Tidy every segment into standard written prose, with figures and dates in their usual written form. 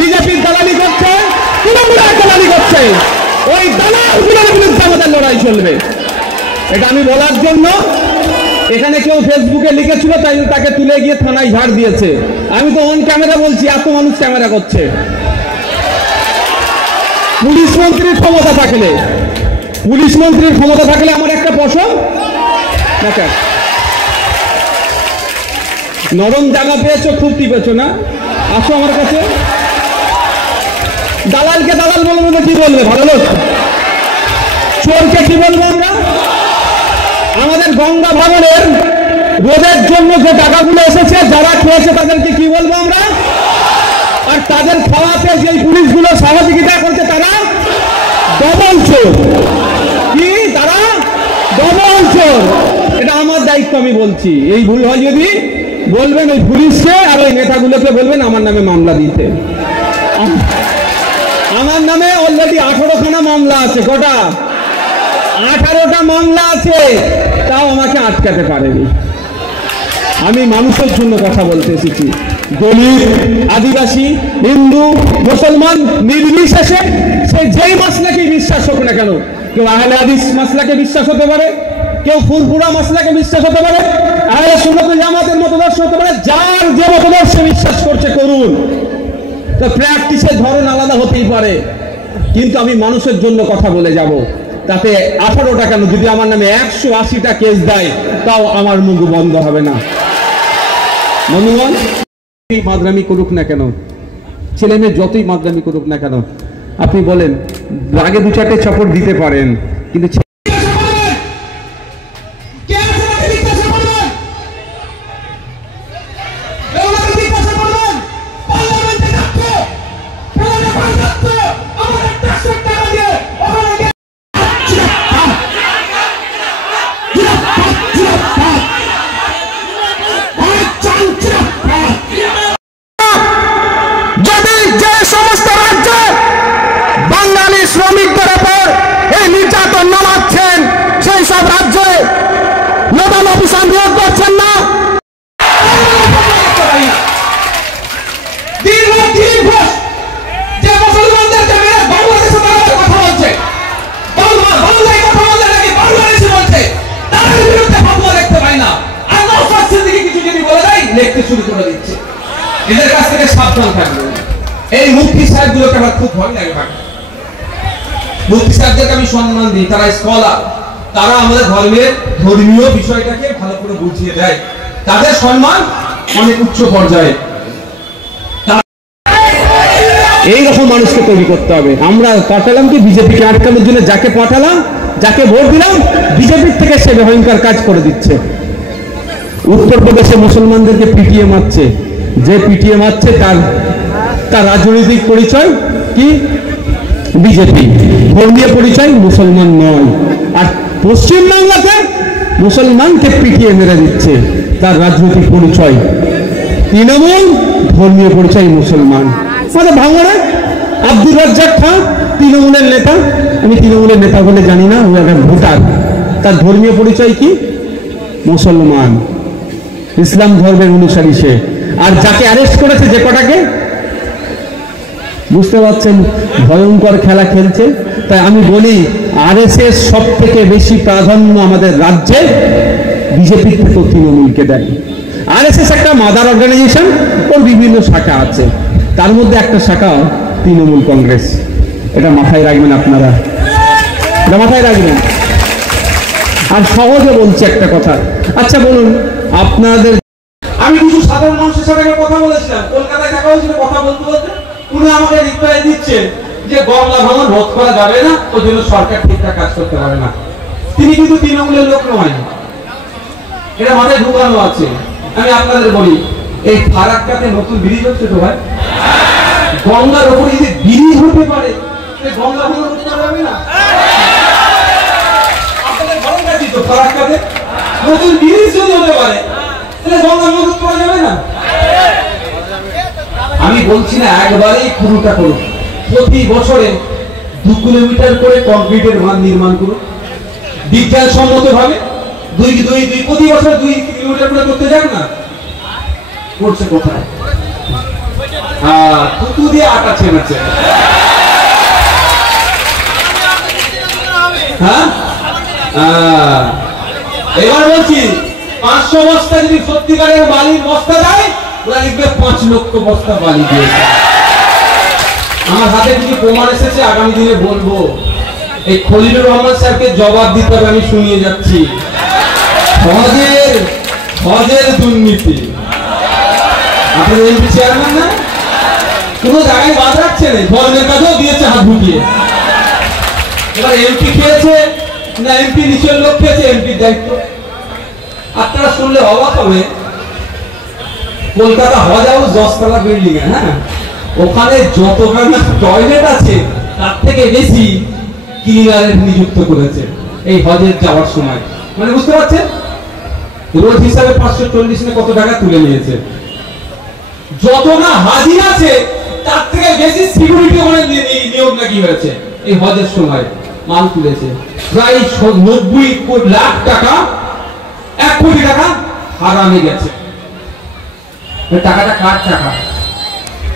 বিজেপির দালালি করছে, তৃণমূলের দালালি করছে, ওই দালালগুলোর বিরুদ্ধে আমাদের লড়াই চলবে। এটা আমি বলার জন্য এখানে কেউ ফেসবুকে লিখেছিল, তাই তাকে তুলে গিয়ে থানায় ঝাড় দিয়েছে। আমি তো অন ক্যামেরা বলছি, এত মানুষ ক্যামেরা করছে। পুলিশ মন্ত্রীর ক্ষমতা থাকলে আমার একটা পছন্দ দেখেন, নরম জায়গা পেয়েছো, খুব টিপেছো না, আসো আমার কাছে। দালালকে দালাল বলবো না, কি বলবে? ভালো লোক। চোরকে কি বলবো আমরা? আমাদের গঙ্গা ভাঙনের রোদের জন্য যে টাকাগুলো এসেছে, যারা খেয়েছে তাদেরকে কি বলবো আমরা? আর তাদের খাওয়াতে যে পুলিশগুলো সহযোগিতা করছে তারা ডবল চোর। কি তারা ডবল চোর? এটা আমার দায়িত্ব, আমি বলছি। এই ভুল হয় যদি বলবেন ওই পুলিশকে আর ওই নেতাগুলোকে বলবেন আমার নামে মামলা দিতে। আমার নামে অলরেডি 18খানা মামলা আছে। কটা? 18টা মামলা আছে, তাও আমাকে আটকাতে পারেনি। আমি মানুষের জন্য কথা বলতে এসেছি। দলিত, আদিবাসী, হিন্দু, মুসলমান নির্বিশেষে সে যেই মাসলাকে বিশ্বাস হোক না কেন, কেউ আহলে হাদিস মাসলাকে বিশ্বাস হতে পারে, কেউ ফুরফুরা মাসলাকে বিশ্বাস হতে পারে, আহলে সুন্নাত ওয়াল জামাতের মতদর্শ হতে পারে। যার যে মতদর্শে বিশ্বাস করছে করুন, তো প্র্যাকটিসের ধরন আলাদা হতেই পারে, কিন্তু আমি মানুষের জন্য কথা বলে যাব। তাতে 18টা কেন, যদি আমার নামে 180টা কেস দেয় তাও আমার মুখ বন্ধ হবে না। বন্ধুগণ, মাদ্রামি করুক না কেন, ছেলে মেয়ে যতই মাদ্রামি করুক না কেন, আপনি বলেন আগে 2-4টে চপড় দিতে পারেন, কিন্তু শ্রমিকদের উপর এই নির্যাতন নামাচ্ছেন, সেই সব রাজ্যে নোডাল অফিসার নিয়োগ করছেন না। যে মুসলমানদেরকে মেরে বাংলাদেশে কথা বলছে, বাংলায় কথা বলছে নাকি বাংলাদেশে বলছে, তাদের বিরুদ্ধে ফতোয়া লিখতে পাই না। আর নওশাদ সিদ্দিকী কিছু যদি বলে দেয়, লিখতে শুরু করে দিচ্ছে। এদের কাছ থেকে সাবধান থাকবেন। এই মুফতি সাহেবগুলোকে আমার খুব ভয় লাগে। মুফতি সাহেবদেরকে আমি সম্মান দিই, তারা স্কলার, তারা আমাদের ধর্মীয় বিষয়টাকে ভালো করে বুঝিয়ে দেয়, তাদের সম্মান অনেক উচ্চ পর্যায়ে। এইরকম মানুষকে তৈরি করতে হবে। আমরা পাঠালাম কি বিজেপিকে আটকানোর জন্য, যাকে পাঠালাম, যাকে ভোট দিলাম, বিজেপির থেকে সে ভয়ঙ্কর কাজ করে দিচ্ছে। উত্তরপ্রদেশে মুসলমানদেরকে পিটিয়ে মারছে, যে পিটিয়ে মারছে তার রাজনৈতিক পরিচয় কি? বিজেপি। ধর্মীয় পরিচয় মুসলমান নয়। আর পশ্চিমবাংলাতে মুসলমানকে পিটিয়ে মেরে দিচ্ছে, তার রাজনৈতিক পরিচয় তৃণমূল, ধর্মীয় পরিচয় মুসলমান। আমাদের ভাঙড়ে আব্দুর রাজ্জাক খান তৃণমূলের নেতা, আমি তৃণমূলের নেতা বলে জানি না, ও একটা ভোটার, তার ধর্মীয় পরিচয় কি? মুসলমান, ইসলাম ধর্মের অনুসারী সে। আর যাকে অ্যারেস্ট করেছে, যে কটাকে, বুঝতে পারছেন ভয়ঙ্কর খেলা খেলছে। তাই আমি বলি আরএসএস সব থেকে বেশি প্রাধান্য আমাদের রাজ্যে বিজেপির থেকে তৃণমূলকে দেয়। আরএসএস একটা মাদার অর্গানাইজেশন, ওর বিভিন্ন শাখা আছে, তার মধ্যে একটা শাখা তৃণমূল কংগ্রেস। এটা মাথায় রাখবেন আপনারা, এটা মাথায় রাখবেন। আর সহজে বলছি একটা কথা, আচ্ছা বলুন আপনাদের, আমি কিছু সাধারণ মানুষের সাথে কথা বলেছিলাম, কলকাতায় দেখা হয়েছিল, কথা বলতে বলতে উনি আমাকে রিপ্লাই দিচ্ছেন যে গঙ্গা ভাঙন রোধ করা যাবে না, ওই জন্য সরকার ঠিকঠাক কাজ করতে পারে না। তিনি কিন্তু তৃণমূলের লোক নয়, এটা মাথায় ঢুকানো আছে। আমি আপনাদের বলি, এই ফারাক্কাতে নতুন ব্রিজ হচ্ছে তো ভাই, গঙ্গার উপরে যদি ব্রিজ হতে পারে, গঙ্গা ভাঙন রোধ করা যাবে না? আপনাদের ভালো কাজই তো, ফারাক্কাতে নতুন ব্রিজ যদি হতে পারে, তাহলে গঙ্গা ভাঙন রোধ করা যাবে না? আমি বলছি না একবারেই পুরোটা করুন, প্রতি বছরে 2 কিলোমিটার করে কংক্রিটের বাঁধ নির্মাণ করুন বিজ্ঞানসম্মত ভাবে। দুই প্রতি বছর 2 কিলোমিটার করে করতে যান না, করছে কোথায়? তুতু দিয়ে আটা ছেড়েছে। হ্যাঁ, এবার বলছি 500 বস্তা যদি সত্যিকারের বালির বস্তা দেয়, ওরা লিখবে 5 লক্ষ বস্তা বালি দিয়েছে। আমার হাতে কিছু প্রমাণ এসেছে, আগামী দিনে বলবো। এই খলিলুর রহমান স্যারকে জবাব দিতে হবে, আমি শুনিয়ে যাচ্ছি। হজের দুর্নীতি, আপনার এমপি চেয়ারম্যান না, কোনো জায়গায় বাদ রাখছে না, ধর্মের কাজেও দিয়েছে হাত ঢুকিয়ে। এবার এমপি খেয়েছে না এমপি নিচের লোক খেয়েছে, এমপির দায়িত্ব। আপনারা শুনলে অবাক হবে, কলকাতা হজ হাউস 10 তলা বিল্ডিং, হ্যাঁ, ওখানে যতখানি টয়লেট আছে তার থেকে বেশি ক্লিনারের নিযুক্ত করেছে এই হজের যাওয়ার সময়। মানে বুঝতে পারছেন, রোজ হিসাবে 540 না কত টাকা তুলে নিয়েছে। যত না হাজি আছে তার থেকে বেশি সিকিউরিটি ওখানে নিয়োগ নাকি হয়েছে এই হজের সময়, মাল তুলেছে প্রায় 90 লাখ টাকা, 1 কোটি টাকা হারামে গেছে। টাকাটা কার টাকা?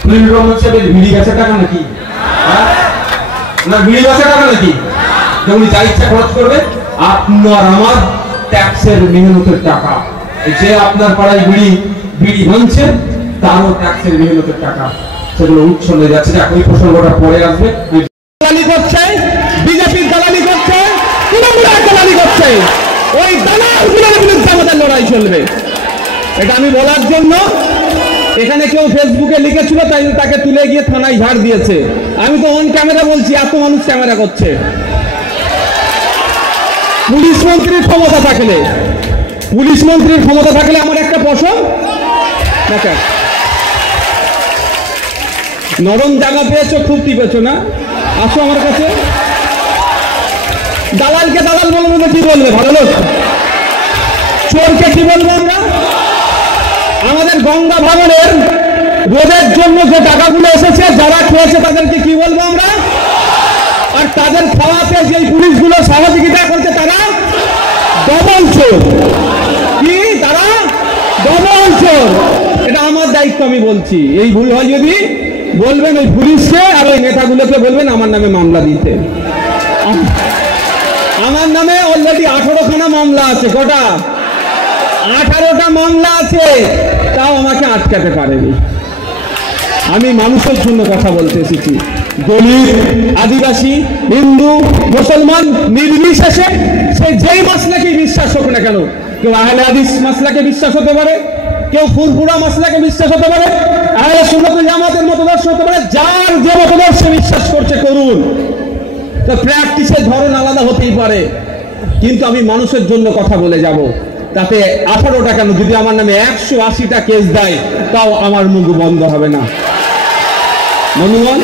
খলিলুর রহমান সাহেবের বিড়ি গাছের টাকা নাকি? না, বিড়ি গাছের টাকা নাকি? উনি যা ইচ্ছা খরচ করবে। আপনার আমার ট্যাক্সের মেহনতের টাকা, যে আপনার পাড়ায় বিড়ি ভাঙছে তারও ট্যাক্সের মেহনতের টাকা, সেগুলো উচ্ছলে যাচ্ছে। ওই প্রসঙ্গটা পরে আসবে। দালালি করছে বিজেপির, দালালি করছে তৃণমূলের, দালালি করছে ওই দালালগুলোর বিরুদ্ধে আমাদের লড়াই চলবে। এটা আমি বলার জন্য, এখানে কেউ ফেসবুকে লিখেছিল তাই তাকে তুলে গিয়ে থানায় ঝাড় দিয়েছে। আমি তো অন ক্যামেরা বলছি, এত মানুষ ক্যামেরা করছে। পুলিশ মন্ত্রীর ক্ষমতা থাকলে আমার একটা পছন্দ, নরম জায়গা পেয়েছো, খুব টিপেছো না, আসো আমার কাছে। দালালকে দালাল বলবো না, কি বলবে? ভালো লোক। চোরকে কি বলবো আমরা? আমাদের গঙ্গা ভবনের রোদের জন্য যে টাকাগুলো এসেছে, যারা খেয়েছে তাদেরকে কি বলবো আমরা? আর তাদের খাওয়াতে যে পুলিশগুলো সহযোগিতা করছে তারা ডবল চোর। কি তারা ডবল চোর? এটা আমার দায়িত্ব, আমি বলছি। এই ভুল হয় যদি বলবেন ওই পুলিশকে আর ওই নেতাগুলোকে বলবেন আমার নামে মামলা দিতে। আমার নামে অলরেডি 18খানা মামলা আছে। কটা? 18টা মামলা আছে, তাও আমাকে আটকাতে পারেনি। আমি মানুষের জন্য কথা বলতে এসেছি। দলিত, আদিবাসী, হিন্দু, মুসলমান নির্বিশেষে সে যেই মাসলাকে বিশ্বাস হোক না কেন, কেউ আহলে হাদিস মাসলাকে বিশ্বাস হতে পারে, কেউ ফুরফুরা মাসলাকে বিশ্বাস হতে পারে, আহলে সুন্নাত ওয়াল জামাতের মতদর্শ হতে পারে। যার যে মতদর্শে বিশ্বাস করছে করুন, তো প্র্যাকটিসের ধরন আলাদা হতেই পারে, কিন্তু আমি মানুষের জন্য কথা বলে যাব। তাতে 18টা কেন, যদি আমার নামে 180টা কেস দেয় তাও আমার মুখ বন্ধ হবে না। বন্ধুগণ,